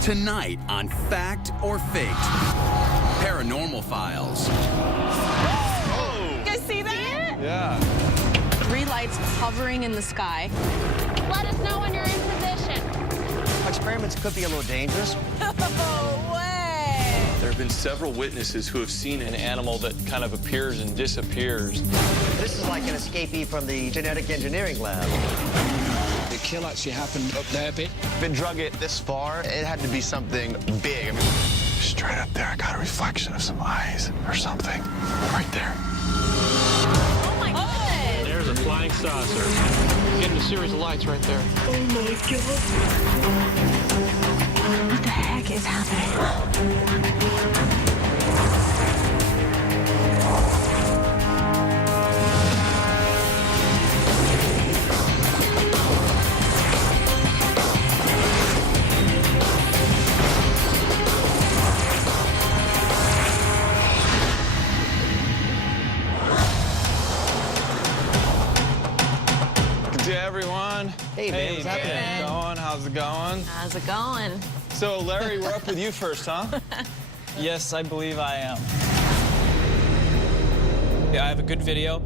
Tonight on Fact or Faked, Paranormal Files. You guys see that? Yeah. 3 lights hovering in the sky. Let us know when you're in position. Experiments could be a little dangerous. No way! There have been several witnesses who have seen an animal that kind of appears and disappears. This is like an escapee from the genetic engineering lab. The kill actually happened up there a bit. If it drug it this far, it had to be something big. I mean, straight up there, I got a reflection of some eyes or something. Right there. Oh my goodness! There's a flying saucer. Getting a series of lights right there. Oh my God. What the heck is happening? Good day, everyone. Hey, man, what's happening? How's it going? How's it going? So, Larry, we're up with you first, huh? Yes, I believe I am. Yeah, I have a good video.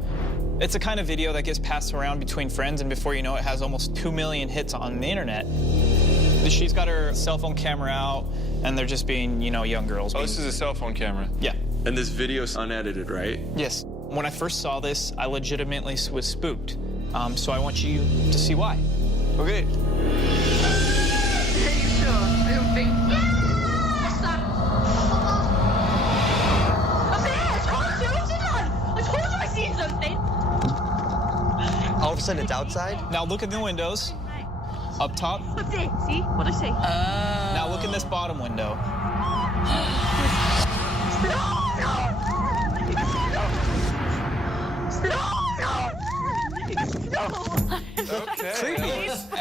It's a kind of video that gets passed around between friends, and before you know it, has almost 2 million hits on the internet. She's got her cell phone camera out, and they're just being, you know, young girls. Oh, this is a cell phone camera. Yeah. And this video's unedited, right? Yes. When I first saw this, I legitimately was spooked. So I want you to see why. Okay. All of a sudden, it's outside? Now look at the windows. Up top. What's it? See? What'd I say? Now look in this bottom window.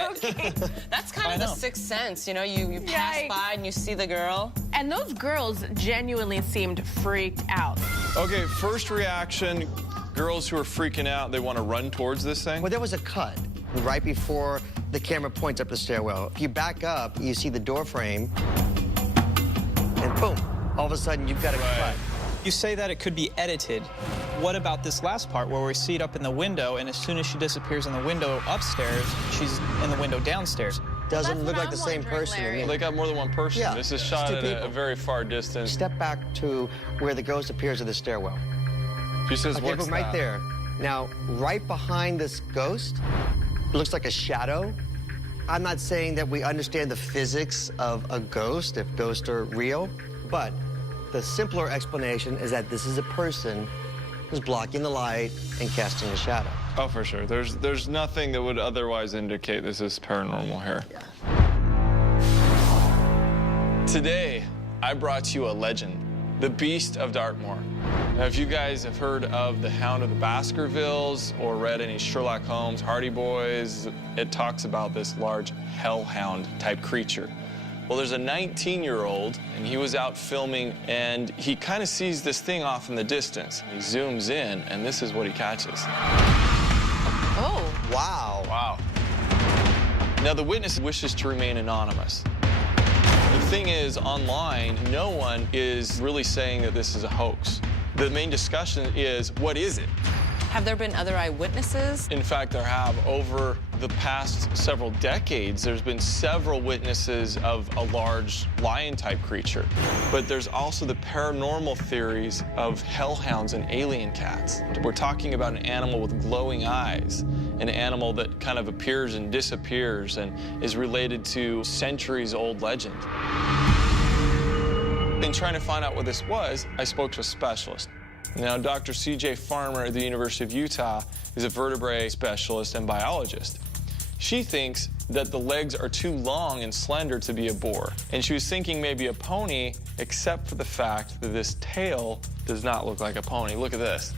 Okay. That's kind of the sixth sense, you know? You pass by and you see the girl. And those girls genuinely seemed freaked out. Okay, first reaction, girls who are freaking out, they want to run towards this thing. Well, there was a cut right before the camera points up the stairwell. If you back up, you see the door frame, and boom, all of a sudden you've got a cut. You say that it could be edited. What about this last part where we see it up in the window, and as soon as she disappears in the window upstairs, she's in the window downstairs? Doesn't That's look what like the I'm same wondering, person to Larry. me. They got more than one person. Yeah, This is it's shot two at people. a very far distance. Step back to where the ghost appears at the stairwell. She says, Okay, what's boom, right that? there. Now, right behind this ghost, looks like a shadow. I'm not saying that we understand the physics of a ghost, if ghosts are real, but the simpler explanation is that this is a person who's blocking the light and casting a shadow. Oh, for sure. There's nothing that would otherwise indicate this is paranormal here. Yeah. Today, I brought you a legend, the Beast of Dartmoor. Now, if you guys have heard of the Hound of the Baskervilles or read any Sherlock Holmes, Hardy Boys, it talks about this large hellhound type creature. Well, there's a 19-year-old, and he was out filming, and he kind of sees this thing off in the distance. He zooms in, and this is what he catches. Oh. Wow. Wow. Now, the witness wishes to remain anonymous. The thing is, online, no one is really saying that this is a hoax. The main discussion is, what is it? Have there been other eyewitnesses? In fact, there have. Over the past several decades, there's been several witnesses of a large lion-type creature. But there's also the paranormal theories of hellhounds and alien cats. We're talking about an animal with glowing eyes, an animal that kind of appears and disappears and is related to centuries-old legend. In trying to find out what this was, I spoke to a specialist. Now, Dr. C.J. Farmer at the University of Utah is a vertebrae specialist and biologist. She thinks that the legs are too long and slender to be a boar, and she was thinking maybe a pony, except for the fact that this tail does not look like a pony. Look at this.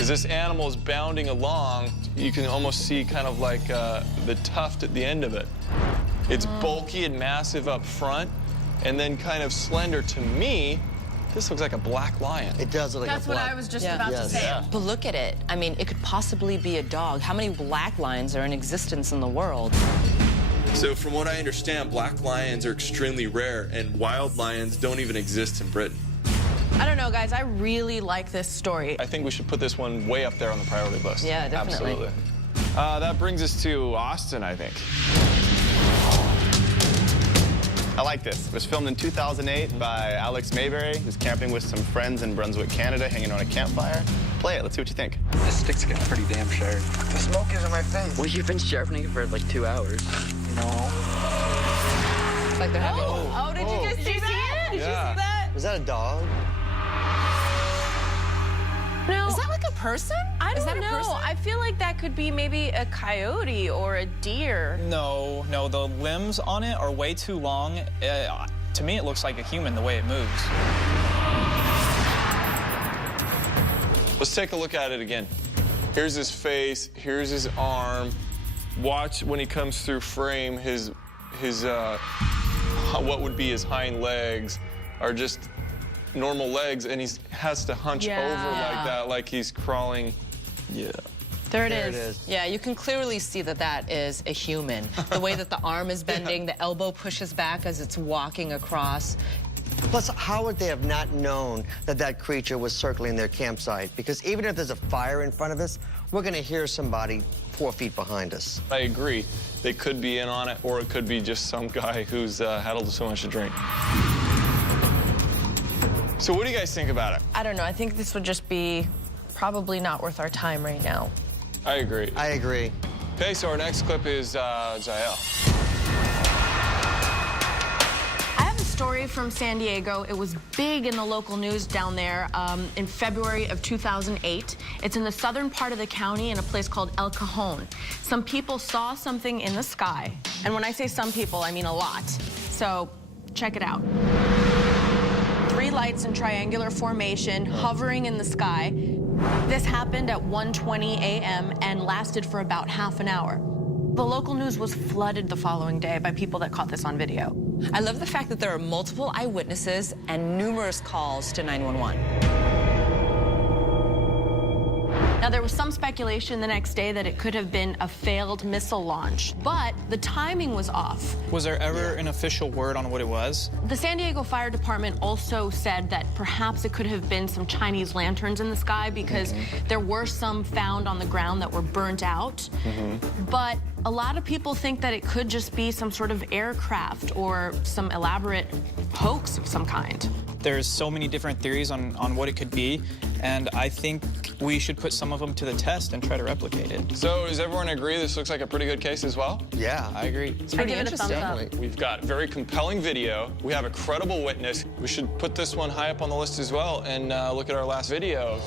As this animal is bounding along, you can almost see kind of like the tuft at the end of it. It's bulky and massive up front, and then kind of slender. To me, this looks like a black lion. It does look like That's a what black. I was just about to say. But look at it. I mean, it could possibly be a dog. How many black lions are in existence in the world? So from what I understand, black lions are extremely rare, and wild lions don't even exist in Britain. I don't know, guys. I really like this story. I think we should put this one way up there on the priority list. Yeah, definitely. Absolutely. That brings us to Austin, I think. I like this. It was filmed in 2008 by Alex Mayberry, who's camping with some friends in Brunswick, Canada, hanging on a campfire. Play it. Let's see what you think. The stick's getting pretty damn sharp. The smoke is in my face. Well, you've been sharpening it for like 2 hours. No. It's like they're having... Oh, did you just see that? Did you see that? Was that a dog? No. Is that like a person? I don't know. Person? I feel like that could be maybe a coyote or a deer. No, the limbs on it are way too long. To me, it looks like a human the way it moves. Let's take a look at it again. Here's his face, here's his arm. Watch when he comes through frame, his what would be his hind legs are just normal legs, and he has to hunch over like that, like he's crawling. Yeah. There it is. Yeah, you can clearly see that that is a human. The way that the arm is bending, the elbow pushes back as it's walking across. Plus, how would they have not known that that creature was circling their campsite? Because even if there's a fire in front of us, we're going to hear somebody 4 feet behind us. I agree. They could be in on it, or it could be just some guy who's had a little too much to drink. So what do you guys think about it? I don't know. I think this would just be probably not worth our time right now. I agree. I agree. Okay, so our next clip is Jael. I have a story from San Diego. It was big in the local news down there in February of 2008. It's in the southern part of the county in a place called El Cajon. Some people saw something in the sky. And when I say some people, I mean a lot. So check it out. 3 lights in triangular formation hovering in the sky. This happened at 1:20 a.m. and lasted for about half an hour. The local news was flooded the following day by people that caught this on video. I love the fact that there are multiple eyewitnesses and numerous calls to 911. Now, there was some speculation the next day that it could have been a failed missile launch, but the timing was off. Was there ever an official word on what it was? The San Diego Fire Department also said that perhaps it could have been some Chinese lanterns in the sky because there were some found on the ground that were burnt out. But a lot of people think that it could just be some sort of aircraft or some elaborate hoax of some kind. There's so many different theories on what it could be, and I think we should put some of them to the test and try to replicate it. So does everyone agree this looks like a pretty good case as well? Yeah. I agree. It's pretty interesting. We've got very compelling video. We have a credible witness. We should put this one high up on the list as well and look at our last video.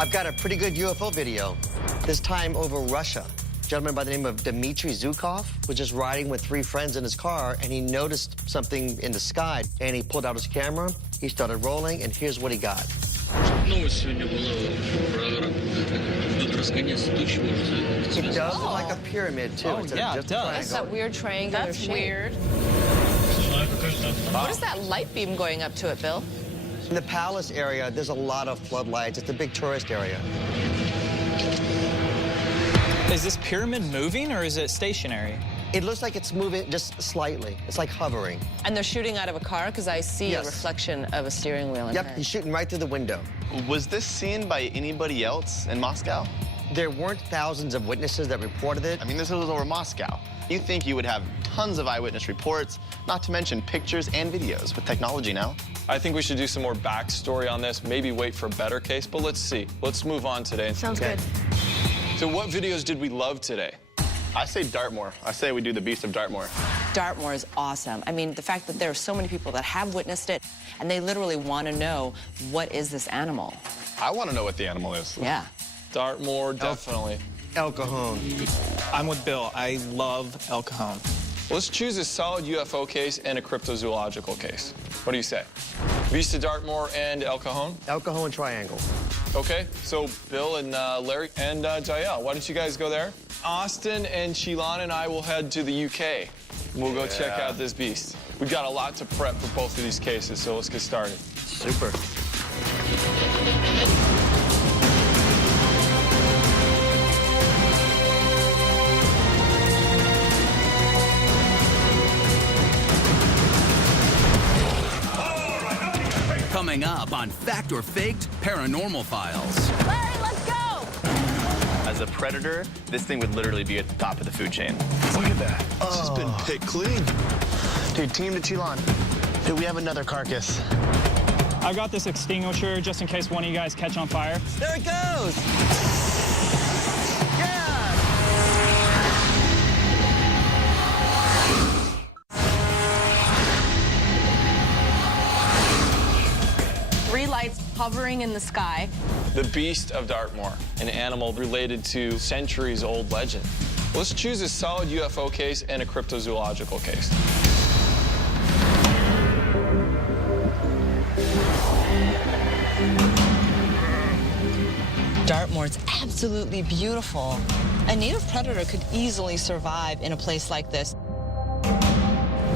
I've got a pretty good UFO video, this time over Russia. A gentleman by the name of Dmitry Zhukov was just riding with 3 friends in his car, and he noticed something in the sky, and he pulled out his camera, he started rolling, and here's what he got. It does look like a pyramid, too. Oh, instead yeah, of just it does. a That's triangle. that weird triangular shape. weird. What is that light beam going up to it, Bill? In the palace area, there's a lot of floodlights. It's a big tourist area. Is this pyramid moving or is it stationary? It looks like it's moving just slightly. It's like hovering. And they're shooting out of a car because I see a reflection of a steering wheel in Yep, her. he's shooting right through the window. Was this seen by anybody else in Moscow? There weren't thousands of witnesses that reported it. I mean, this was over Moscow. You think you would have tons of eyewitness reports, not to mention pictures and videos with technology now. I think we should do some more backstory on this, maybe wait for a better case, but let's see. Let's move on today. Sounds good. So what videos did we love today? I say Dartmoor. I say we do the Beast of Dartmoor. Dartmoor is awesome. I mean, the fact that there are so many people that have witnessed it, and they literally want to know, what is this animal? I want to know what the animal is. Yeah. Dartmoor, definitely. El Cajon. I'm with Bill. I love El Cajon. Let's choose a solid UFO case and a cryptozoological case. What do you say? Vista Dartmoor and El Cajon? El Cajon Triangle. Okay, so Bill and Larry and Jael, why don't you guys go there? Austin and Shilan and I will head to the UK. We'll go check out this beast. We've got a lot to prep for both of these cases, so let's get started. Super. Coming up on Fact or Faked Paranormal Files. Larry, let's go! As a predator, this thing would literally be at the top of the food chain. Look at that. This has been picked clean. Dude, team to Chilon. Dude, we have another carcass. I got this extinguisher just in case one of you guys catch on fire. There it goes! Yeah! 3 lights hovering in the sky. The beast of Dartmoor, an animal related to centuries-old legend. Let's choose a solid UFO case and a cryptozoological case. Dartmoor's absolutely beautiful. A native predator could easily survive in a place like this.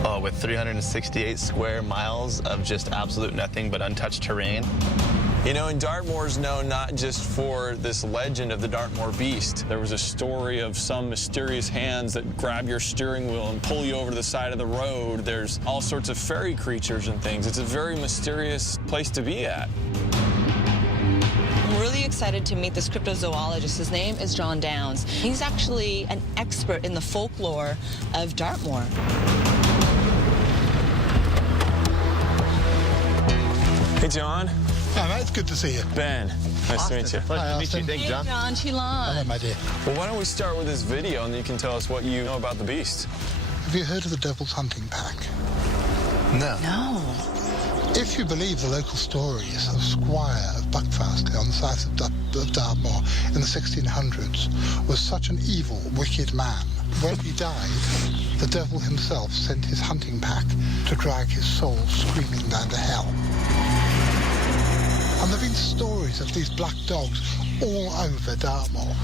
Oh, with 368 square miles of just absolute nothing but untouched terrain. You know, and Dartmoor's known not just for this legend of the Dartmoor beast. There was a story of some mysterious hands that grab your steering wheel and pull you over to the side of the road. There's all sorts of fairy creatures and things. It's a very mysterious place to be at. I'm really excited to meet this cryptozoologist. His name is John Downs. He's actually an expert in the folklore of Dartmoor. Hey, John. Yeah, mate, it's good to see you. Ben, nice to meet you. Pleasure to meet you. Thank you, John. John Chilon. Hello, my dear. Well, why don't we start with this video and then you can tell us what you know about the beast. Have you heard of the Devil's Hunting Pack? No. No. If you believe the local stories of Squire of Buckfast on the south of Dartmoor in the 1600s was such an evil, wicked man, when he died, the devil himself sent his hunting pack to drag his soul screaming down to hell. And there have been stories of these black dogs all over Dartmoor.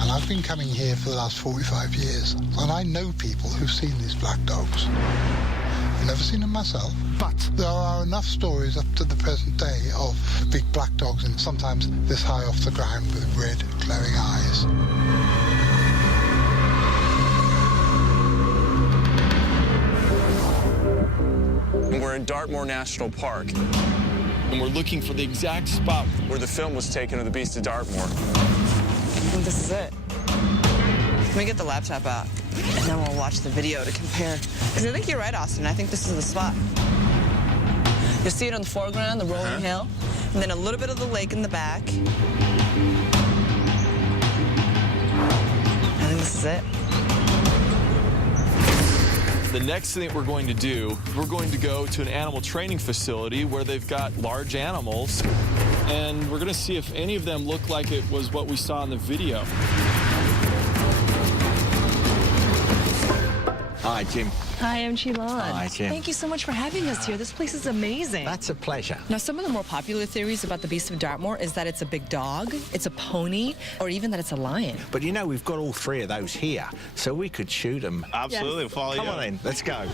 And I've been coming here for the last 45 years, and I know people who've seen these black dogs. I've never seen them myself, but there are enough stories up to the present day of big black dogs, and sometimes this high off the ground with red, glowing eyes. We're in Dartmoor National Park, and we're looking for the exact spot where the film was taken of the Beast of Dartmoor. This is it. Let me get the laptop out, and then we'll watch the video to compare. Because I think you're right, Austin. I think this is the spot. You'll see it in the foreground, the rolling hill, and then a little bit of the lake in the back. I think this is it. The next thing we're going to do, we're going to go to an animal training facility where they've got large animals, and we're going to see if any of them look like it was what we saw in the video. Hi, Jim. Hi, I'm Chilon. Hi, Jim. Thank you so much for having us here. This place is amazing. That's a pleasure. Now, some of the more popular theories about the Beast of Dartmoor is that it's a big dog, it's a pony, or even that it's a lion. But you know, we've got all 3 of those here, so we could shoot them. Absolutely, we'll follow you. Come on then, let's go.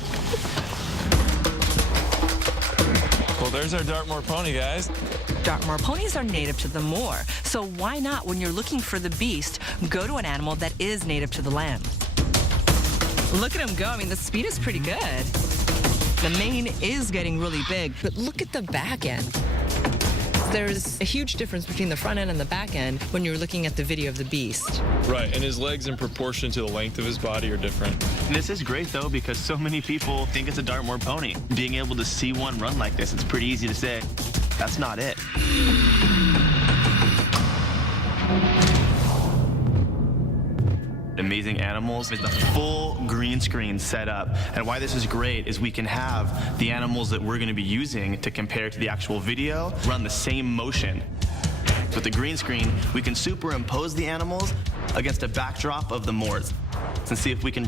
Well, there's our Dartmoor pony, guys. Dartmoor ponies are native to the moor, so why not, when you're looking for the beast, go to an animal that is native to the land? Look at him go. I mean, the speed is pretty good. The mane is getting really big, but look at the back end. There's a huge difference between the front end and the back end when you're looking at the video of the beast. Right, and his legs in proportion to the length of his body are different. This is great, though, because so many people think it's a Dartmoor pony. Being able to see one run like this, it's pretty easy to say, that's not it. Amazing Animals is the full green screen set up. And why this is great is we can have the animals that we're going to be using to compare to the actual video run the same motion. With the green screen, we can superimpose the animals against a backdrop of the moors and see if we can